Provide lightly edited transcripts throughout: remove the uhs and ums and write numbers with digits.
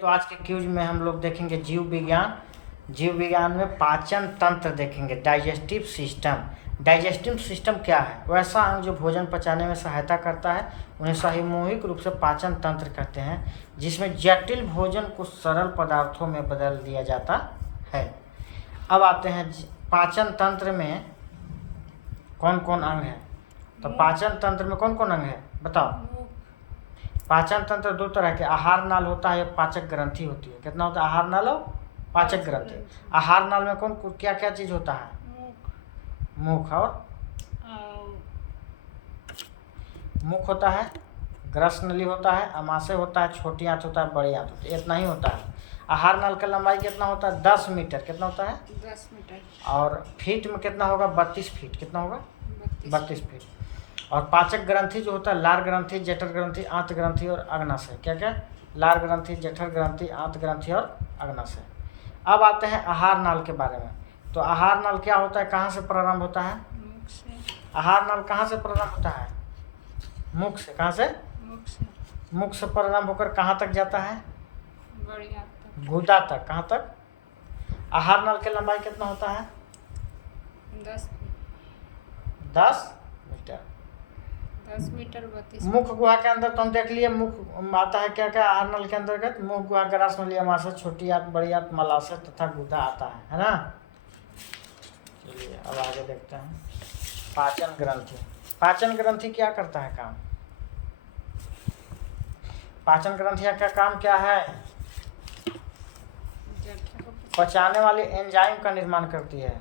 तो आज के क्यूज में हम लोग देखेंगे जीव विज्ञान। जीव विज्ञान में पाचन तंत्र देखेंगे, डाइजेस्टिव सिस्टम। डाइजेस्टिव सिस्टम क्या है? वैसा अंग जो भोजन पचाने में सहायता करता है, उन्हें सामूहिक रूप से पाचन तंत्र कहते हैं, जिसमें जटिल भोजन को सरल पदार्थों में बदल दिया जाता है। अब आते हैं पाचन तंत्र में कौन कौन अंग है। तो पाचन तंत्र में कौन कौन अंग है बताओ। पाचन तंत्र दो तरह के, आहार नाल होता है, पाचक ग्रंथि होती है। कितना होता है? आहार नाल और पाचक ग्रंथि। आहार नाल में कौन क्या क्या चीज होता है? मुख और मुख होता है, ग्रस नली होता है, अमाशय होता है, छोटी आंत होता है, बड़ी आंत होती है। इतना ही होता है। आहार नाल का लंबाई कितना होता है? 10 मीटर। कितना होता है? 10 मीटर। और फीट में कितना होगा? 32 फीट। कितना होगा? 32 फीट। और पाचक ग्रंथि जो होता है, लार ग्रंथि, जठर ग्रंथि, आंत ग्रंथि और अग्नाशय। क्या क्या? लार ग्रंथि, जठर ग्रंथि, आंत ग्रंथि और अग्नाशय। अब आते हैं आहार नाल के बारे में। तो आहार नाल क्या होता है, कहाँ से प्रारंभ होता है? मुख से। आहार नाल कहाँ से प्रारंभ होता है? मुख से। कहाँ से? मुख से। मुख से प्रारंभ होकर कहाँ तक जाता है? बड़ी आंत तक। गुदा तक। कहाँ तक? आहार नाल की लंबाई कितना होता है? 10 मीटर। 10 मीटर 32। मुख गुहा के अंदर तो हम देख लिए, मुख आता है क्या क्या आहार नल के अंतर्गत? मुख गुहा, ग्रास नली, अमाशय, छोटी आंत, बड़ी आंत, मलाशय तथा गुदा आता है ना। चलिए अब आगे देखते हैं पाचन ग्रंथि। पाचन ग्रंथि क्या करता है काम? पाचन ग्रंथि का काम क्या है? पचाने वाले एंजाइम का निर्माण करती है।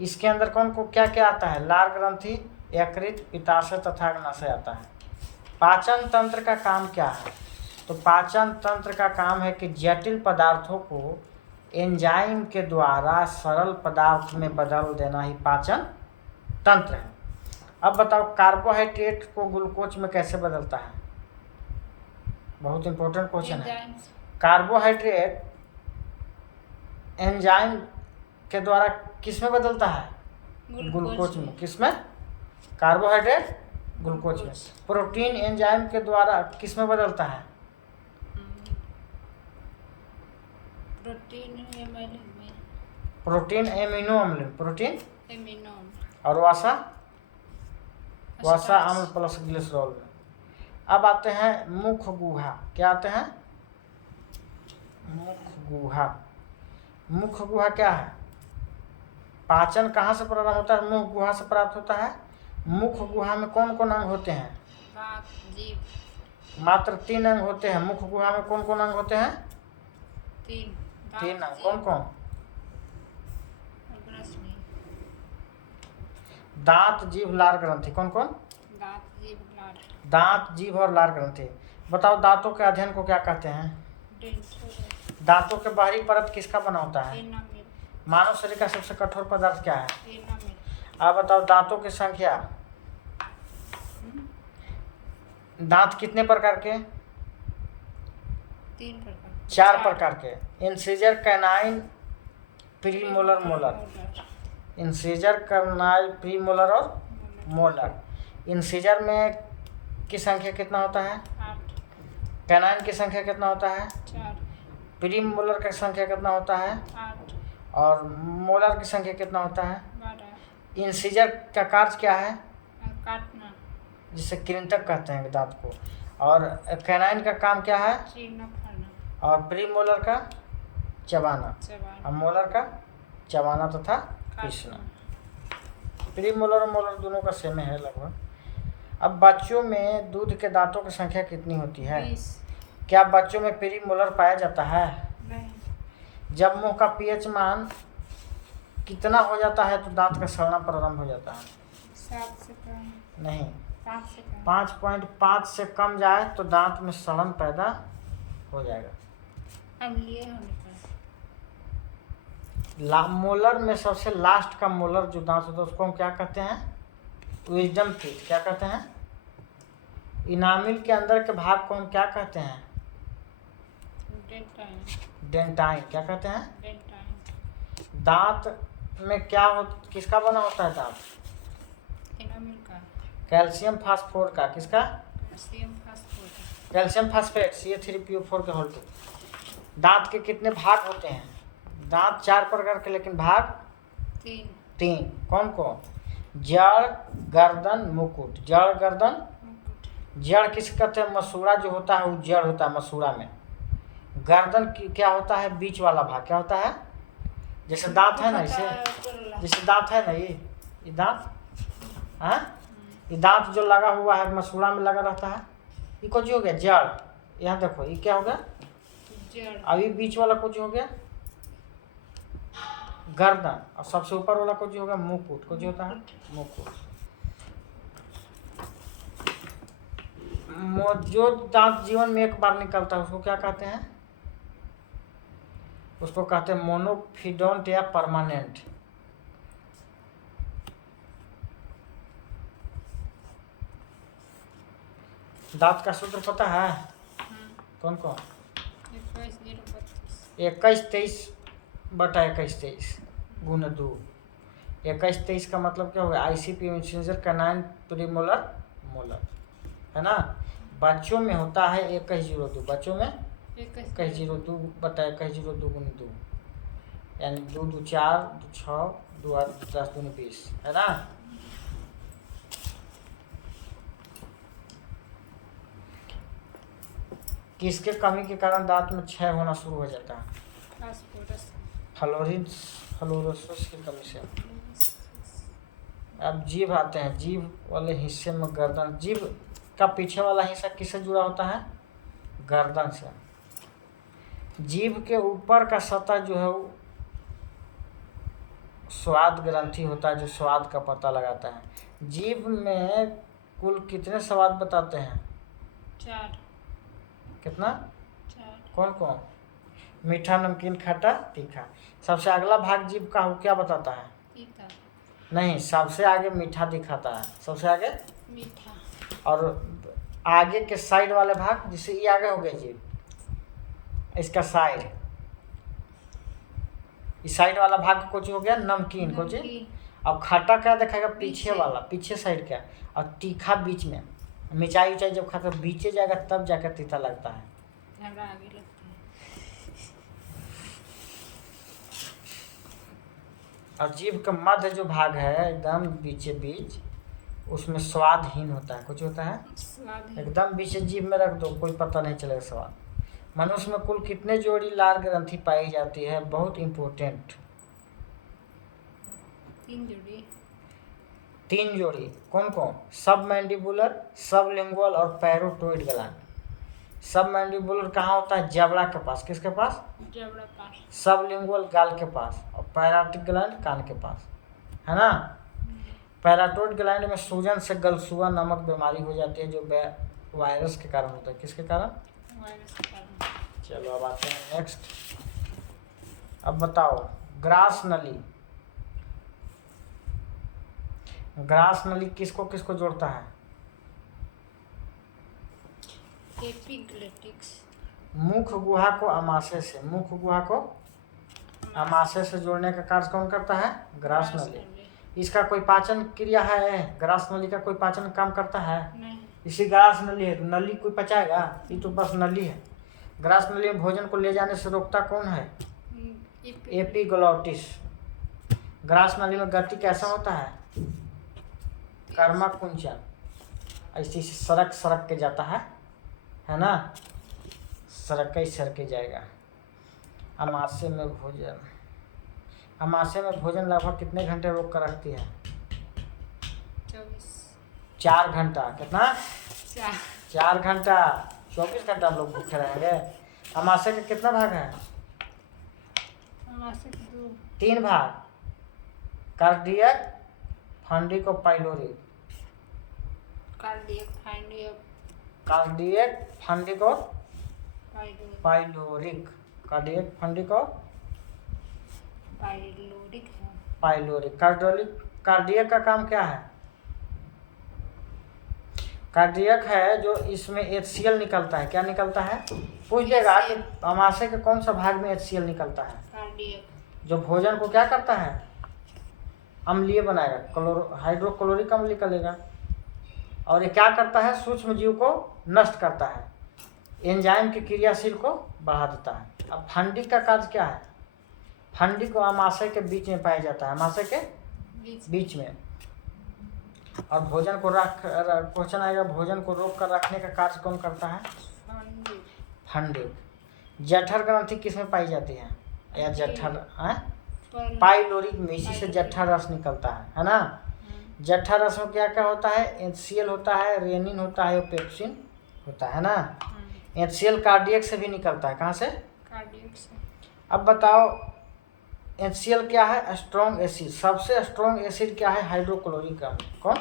इसके अंदर कौन को क्या क्या आता है? लार ग्रंथि, यकृत, पित्ताशय तथा अग्नाशय आता है। पाचन तंत्र का काम क्या है? तो पाचन तंत्र का काम है कि जटिल पदार्थों को एंजाइम के द्वारा सरल पदार्थ में बदल देना ही पाचन तंत्र है। अब बताओ कार्बोहाइड्रेट को ग्लूकोज में कैसे बदलता है? बहुत इंपॉर्टेंट क्वेश्चन है। कार्बोहाइड्रेट एंजाइम के द्वारा किस में बदलता है? ग्लूकोज में। किस में? कार्बोहाइड्रेट ग्लूकोज में। प्रोटीन एंजाइम के द्वारा किस में बदलता है? प्रोटीन एमिनो अम्ल। प्रोटीन एमिनो और वसा अम्ल प्लस ग्लिसरॉल में। अब आते हैं मुख गुहा। क्या आते हैं? मुख गुहा। मुख गुहा क्या है? पाचन कहाँ से प्रारंभ होता है? मुख गुहा से प्राप्त होता है। मुख गुहा में कौन कौन अंग होते हैं? दांत, जीभ। मात्र 3 अंग होते हैं। मुख गुहा में कौन कौन अंग होते हैं? 3 अंग। कौन कौन? दांत, जीभ, लार ग्रंथि। कौन कौन? दांत, जीभ, लार। दांत, जीभ और लार ग्रंथि। बताओ दांतों के अध्ययन को क्या कहते हैं? दांतों के बाहरी परत किसका बना होता है? मानव शरीर का सबसे कठोर पदार्थ क्या है? आप बताओ दांतों की संख्या। दांत कितने प्रकार के? 3 प्रकार। 4 प्रकार के। Incisor, canine, premolar, molar. Incisor, canine, premolar और मोलर। इंसिजर में की संख्या कितना होता है? 8। कैनाइन की संख्या कितना होता है? 4। प्रीमोलर की संख्या कितना होता है? 8। और मोलर की संख्या कितना होता है? 12। इंसिजर का कार्य क्या है? काटना, जिसे कृंतक कहते हैं दांत को। और कैनाइन का काम क्या है? चीरना, फाड़ना। और प्रीमोलर का चबाना। और मोलर का चबाना तथा पीसना। प्रीमोलर और मोलर दोनों का सेम है लगभग। अब बच्चों में दूध के दांतों की संख्या कितनी होती है? 20। क्या बच्चों में प्रीमोलर पाया जाता है? नहीं। जब मुंह का पीएच मान कितना हो जाता है तो दांत का सड़ना प्रारंभ हो जाता है? 7 से कम। नहीं, 5 से कम। 5.5 से कम जाए तो दांत में सड़न पैदा हो जाएगा। अम्लीय होने पर। मोलर में सबसे लास्ट का मोलर जो दांत होता है उसको हम क्या कहते हैं? Wisdom teeth. क्या कहते हैं? इनामिल के अंदर के भाग को हम क्या कहते हैं? डेंटाइन। क्या कहते हैं? डेंटाइन। दांत में क्या किसका बना होता है दांत? इनामिल का। कैल्शियम फास्फोर का। किसका? कैल्शियम फास्फोरेट। कैल्शियम फास्फेट, CA3PO4 के होल दांत के कितने भाग होते हैं? दांत 4 प्रकार के, लेकिन भाग 3 3। कौन कौन? जड़, गर्दन, मुकुट। जड़, गर्दन, मुकुट जड़ किस कहते हैं? मसूड़ा जो होता है वो जड़ होता है मसूड़ा में। गर्दन की क्या होता है? बीच वाला भाग क्या होता है? जैसे दांत है ना, इसे जैसे दांत है ना, ये दांत है, ये दांत जो लगा हुआ है मसूड़ा में लगा रहता है, ये कुछ हो गया जड़। यहाँ देखो ये क्या हो गया? जड़ अभी बीच वाला कुछ हो गया गर्दन, और सबसे ऊपर वाला कुछ हो गया मुकुट। कुछ होता है मुकुट। जो दांत जीवन में एक बार निकलता है उसको क्या कहते हैं? उसको कहते हैं मोनोफिडोंट या परमानेंट। दांत का सूत्र पता है? कौन कौन? 21/23 गुना 2। 21/23 का मतलब क्या होगा? ICP messenger canine premolar molar, है ना। बच्चों में होता है 21/02। बच्चों में 21/02 गुना 2, यानी 2 2 4 2 6 2 8 10 2 20, है ना। किसके कमी के कारण दांत में क्षय होना शुरू हो जाता है? फास्फोरस फ्लोरोसिस की कमी से। अब जीभ आते हैं। जीभ वाले हिस्से में गर्दन, जीभ का पीछे वाला हिस्सा किससे जुड़ा होता है? गर्दन से। जीभ के ऊपर का सतह जो है वो स्वाद ग्रंथि होता है, जो स्वाद का पता लगाता है। जीभ में कुल कितने स्वाद बताते हैं? 4 कितना? 4 कौन कौन? मीठा, नमकीन, खट्टा, तीखा। सबसे अगला भाग जीभ का वो क्या बताता है? तीखा नहीं, सबसे आगे मीठा दिखाता है, सबसे आगे। मीठा और आगे के साइड वाले भाग, जिससे ये आगे हो गया जीभ, इसका साइड, इस साइड वाला भाग कुछ हो गया नमकीन। कुछ। अब खट्टा क्या दिखाएगा? पीछे वाला, पीछे साइड का। और तीखा बीच में। मिर्चाई उचाई जब खाता बीचे जाएगा तब जाकर तीता लगता है। हमरा आगे लगता है। और जीभ का मध्य जो भाग है एकदम बीचे बीच, उसमें स्वादहीन होता है। कुछ होता है स्वाद एकदम बीचे जीभ में रख दो, कोई पता नहीं चलेगा स्वाद। मनुष्य में कुल कितने जोड़ी लार ग्रंथि पाई जाती है? बहुत इंपॉर्टेंट। 3 जोड़ी 3 जोड़ी। कौन कौन? सब मैंडिबुलर, सब लिंगुअल और पैरोटोइड ग्लैंड। सब मैंडिबुलर कहाँ होता है? जबड़ा के पास। किसके पास? जबड़ा पास। सब लिंगुअल गाल के पास, और पैराटिक ग्लैंड कान के पास, है ना। पैराटोइड ग्लैंड में सूजन से गलसुआ नामक बीमारी हो जाती है, जो वायरस के कारण होता है। किसके कारण? वायरस के कारण। चलो अब आते हैं नेक्स्ट। अब बताओ, ग्रास नली। ग्रास नली किसको किसको जोड़ता है? एपिग्लेटिक्स मुख गुहा को अमाशय से, मुख गुहा को अमाशय से जोड़ने का कार्य कौन करता है? ग्रास नली। इसका कोई पाचन क्रिया है? ग्रास नली का कोई पाचन काम करता है? नहीं। इसी ग्रास नली है, नली कोई पचाएगा? ये तो बस नली है। ग्रास नली में भोजन को ले जाने से रोकता कौन है? एपिग्लोटिस। ग्रास नली में गति कैसा होता है? कर्मा कुंचन, ऐसी सड़क सड़क के जाता है ना। सड़क के जाएगा। अमाशय में भोजन, अमाशय में भोजन लगभग कितने घंटे रोक कर रखती है? 4 घंटा। कितना? 4 घंटा। 24 घंटा हम लोग भूखे रहेंगे। अमाशय का कितना भाग है? अमाशय के 2 3 भाग। कार्डियक, फंडिक और पाइलोरिक। कार्डियक, फाइंडियक, कार्डियक, फंडिक और पाइलोरिक पाइलोरिक। कार्डियक, फंडिक और पाइलोरिक है। पाइलोरिक। कार्डियक का काम क्या है? कार्डियक है जो इसमें HCl निकलता है। क्या निकलता है? पूछ देगा कि अमाशय के कौन सा भाग में HCl निकलता है? कार्डियक। जो भोजन को क्या करता है? अम्लीय बनाएगा, हाइड्रोक्लोरिक अम्ल निकलेगा। और ये क्या करता है? सूक्ष्म जीव को नष्ट करता है। एंजाइम की क्रियाशील को बढ़ा देता है। अब फंडी का कार्य क्या है? फंडी को आमाशय के बीच में पाया जाता है, आमाशय के बीच में। और भोजन को क्वेश्चन आएगा, भोजन को रोक कर रखने का कार्य कौन करता है? फंडी। जठर ग्रंथि किसमें पाई जाती है? या जठर पाइलोरिक में, इसी से जठर रस निकलता है ना। जठर रस में क्या क्या होता है? HCl होता है, रेनिन होता है, पेप्सिन होता है ना। HCl कार्डियक से भी निकलता है। कहाँ से? कार्डियक से। अब बताओ HCl क्या है? Strong acid. सबसे स्ट्रॉन्ग एसिड क्या है? हाइड्रोक्लोरिक अम्ल। कौन?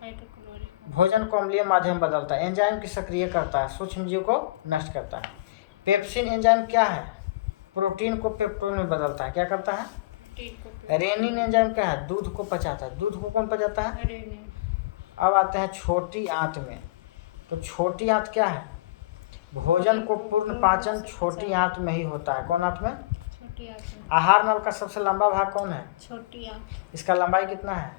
हाइड्रोक्लोरिक। भोजन को अम्लीय माध्यम बदलता है। एंजाइम की सक्रिय करता है, सूक्ष्म जीव को नष्ट करता है। पेप्सिन एंजाइम क्या है? प्रोटीन को पेप्टोन में बदलता है। क्या करता है? रेनिन एंजाइम क्या है? दूध को पचाता है। दूध को कौन पचाता है? रेनिन। अब आते हैं छोटी आंत में। तो छोटी आंत क्या है? भोजन को पूर्ण पाचन छोटी आंत में ही होता है। कौन आंत में? छोटी आंत में। आहार नल का सबसे लंबा भाग कौन है? छोटी आंत। इसका लंबाई कितना है?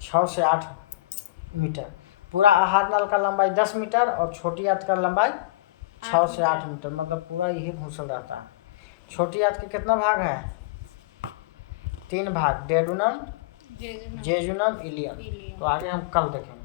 6 से 8 मीटर। पूरा आहार नल का लंबाई 10 मीटर और छोटी आंत का लंबाई 6 से 8 मीटर, मतलब पूरा यही घूसल रहता है। छोटी आंत के कितना भाग है? 3 भाग, डेडुनम, जेजुनम, इलियम। तो आगे हम कल देखेंगे।